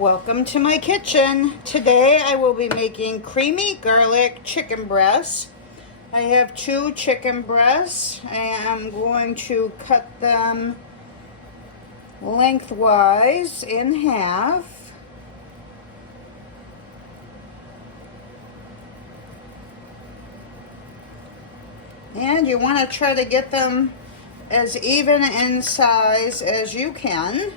Welcome to my kitchen. Today I will be making creamy garlic chicken breasts. I have 2 chicken breasts. I am going to cut them lengthwise in half. And you want to try to get them as even in size as you can.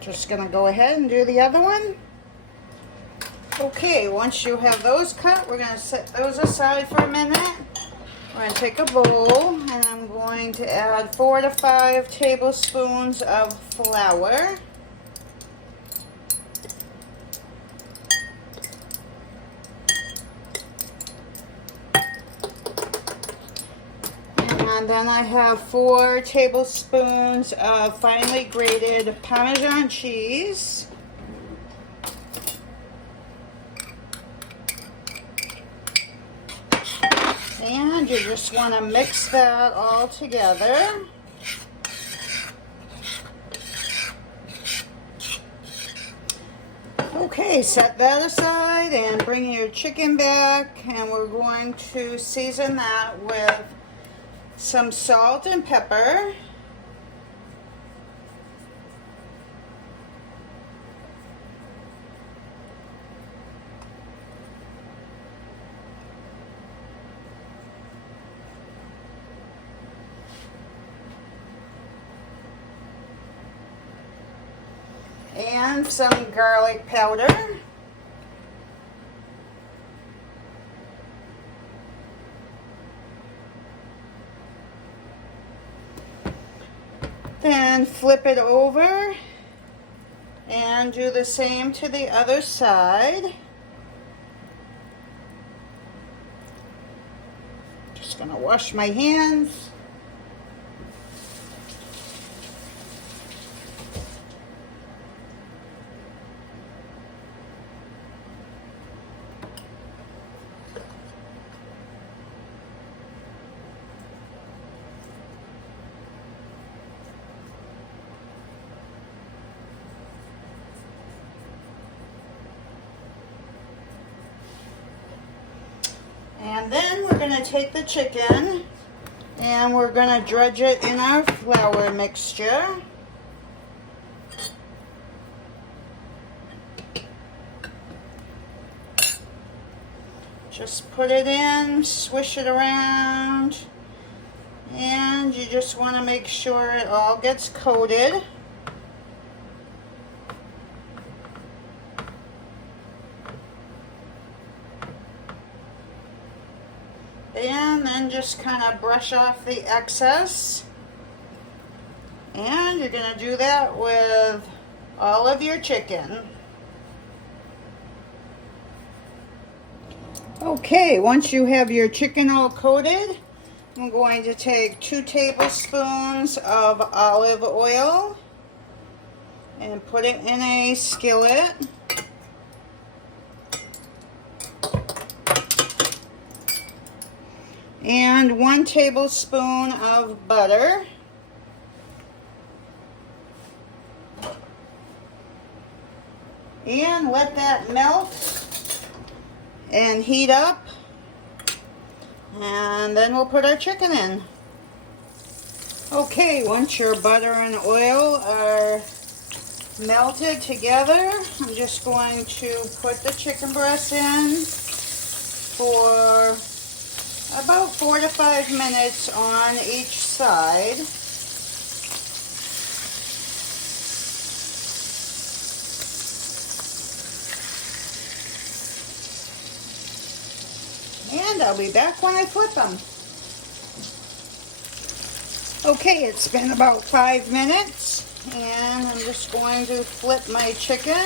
Just gonna go ahead and do the other one. Okay, once you have those cut, we're gonna set those aside for a minute. We're gonna take a bowl and I'm going to add 4 to 5 tablespoons of flour. And then I have 4 tablespoons of finely grated Parmesan cheese. And you just want to mix that all together. Okay, set that aside and bring your chicken back, and we're going to season that with some salt and pepper. And some garlic powder. Then flip it over and do the same to the other side. Just gonna wash my hands. And then we're going to take the chicken and we're going to dredge it in our flour mixture. Just put it in, swish it around, and you just want to make sure it all gets coated. And then just kind of brush off the excess. And you're going to do that with all of your chicken. Okay, once you have your chicken all coated, I'm going to take 2 tablespoons of olive oil and put it in a skillet. And 1 tablespoon of butter. And let that melt and heat up. And then we'll put our chicken in. Okay, once your butter and oil are melted together, I'm just going to put the chicken breast in for about 4 to 5 minutes on each side. And I'll be back when I flip them. Okay, it's been about 5 minutes, and I'm just going to flip my chicken.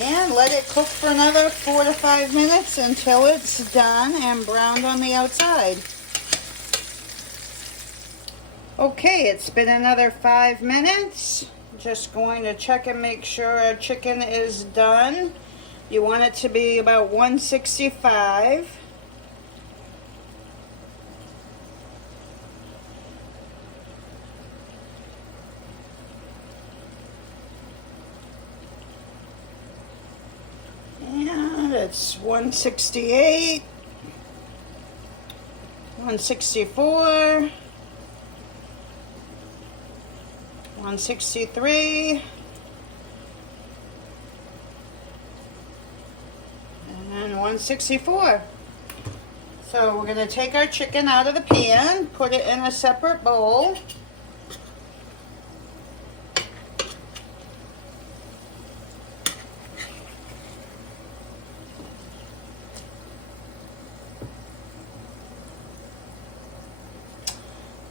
And let it cook for another 4 to 5 minutes until it's done and browned on the outside. Okay, it's been another 5 minutes. Just going to check and make sure our chicken is done. You want it to be about 165. And it's 168, 164, 163, and 164. So we're going to take our chicken out of the pan, put it in a separate bowl.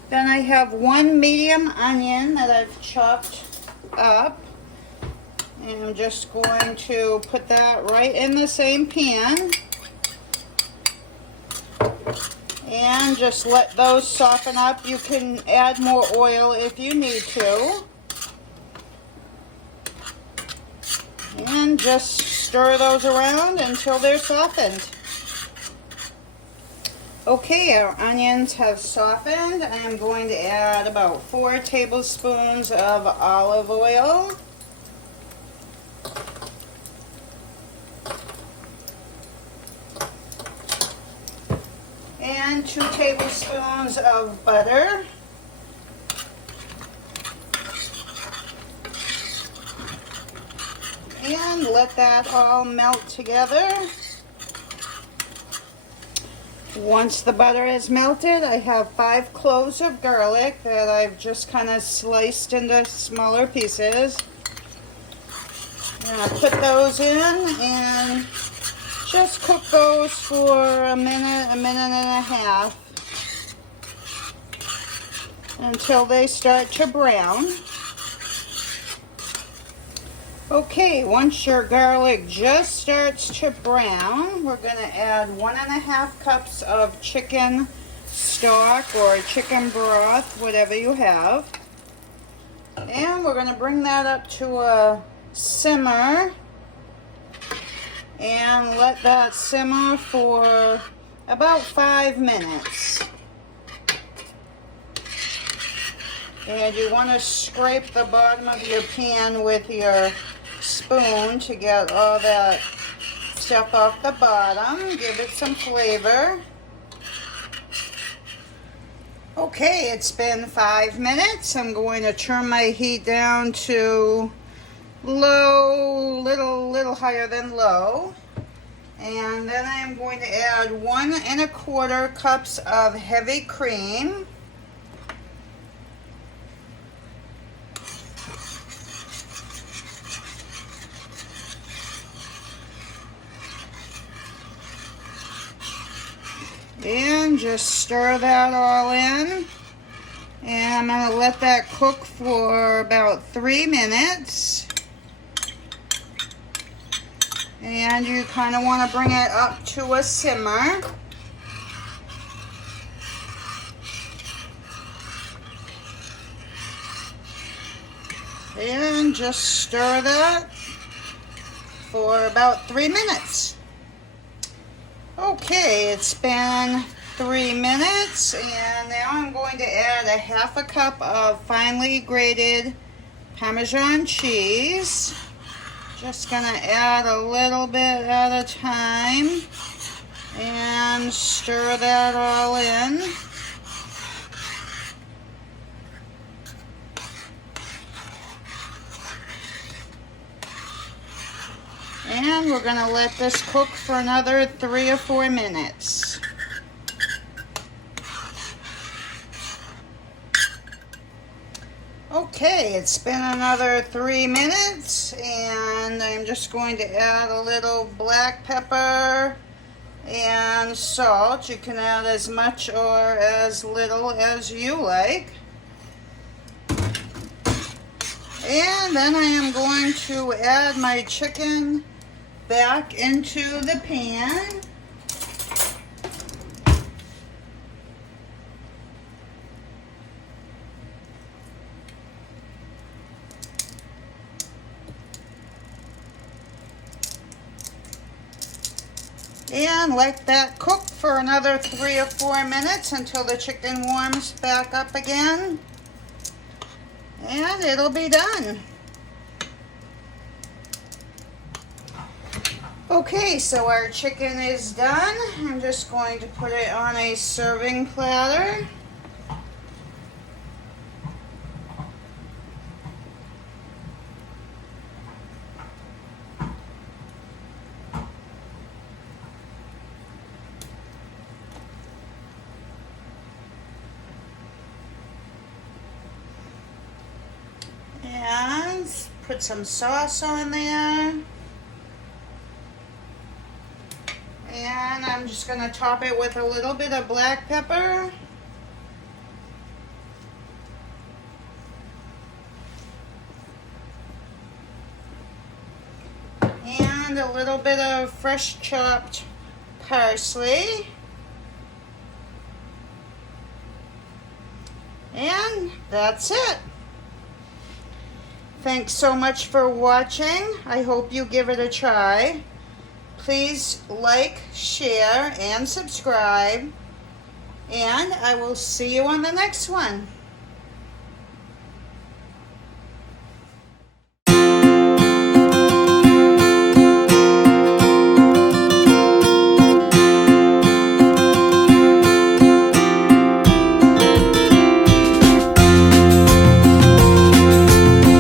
Then I have one medium onion that I've chopped up. And I'm just going to put that right in the same pan. And just let those soften up. You can add more oil if you need to. And just stir those around until they're softened. Okay, our onions have softened. I am going to add about 4 tablespoons of olive oil. And 2 tablespoons of butter. And let that all melt together. Once the butter is melted, I have 5 cloves of garlic that I've just kind of sliced into smaller pieces. And I put those in and just cook those for a minute and a half until they start to brown. Okay, once your garlic just starts to brown, we're going to add 1.5 cups of chicken stock or chicken broth, whatever you have. And we're going to bring that up to a simmer and let that simmer for about 5 minutes. And you want to scrape the bottom of your pan with your spoon to get all that stuff off the bottom. Give it some flavor. Okay, it's been 5 minutes. I'm going to turn my heat down to low, little higher than low. And then I'm going to add 1.25 cups of heavy cream. And just stir that all in. And I'm going to let that cook for about 3 minutes. And you kind of want to bring it up to a simmer. And just stir that for about 3 minutes. Okay, it's been 3 minutes, and now I'm going to add 1/2 cup of finely grated Parmesan cheese. Just going to add a little bit at a time and stir that all in. And we're going to let this cook for another 3 or 4 minutes. Okay, it's been another 3 minutes, and I'm just going to add a little black pepper and salt. You can add as much or as little as you like. And then I am going to add my chicken back into the pan. And let that cook for another 3 or 4 minutes until the chicken warms back up again. And it'll be done. Okay, so our chicken is done. I'm just going to put it on a serving platter. And put some sauce on there. And I'm just going to top it with a little bit of black pepper. And a little bit of fresh chopped parsley. And that's it. Thanks so much for watching. I hope you give it a try. Please like, share, and subscribe. And I will see you on the next one.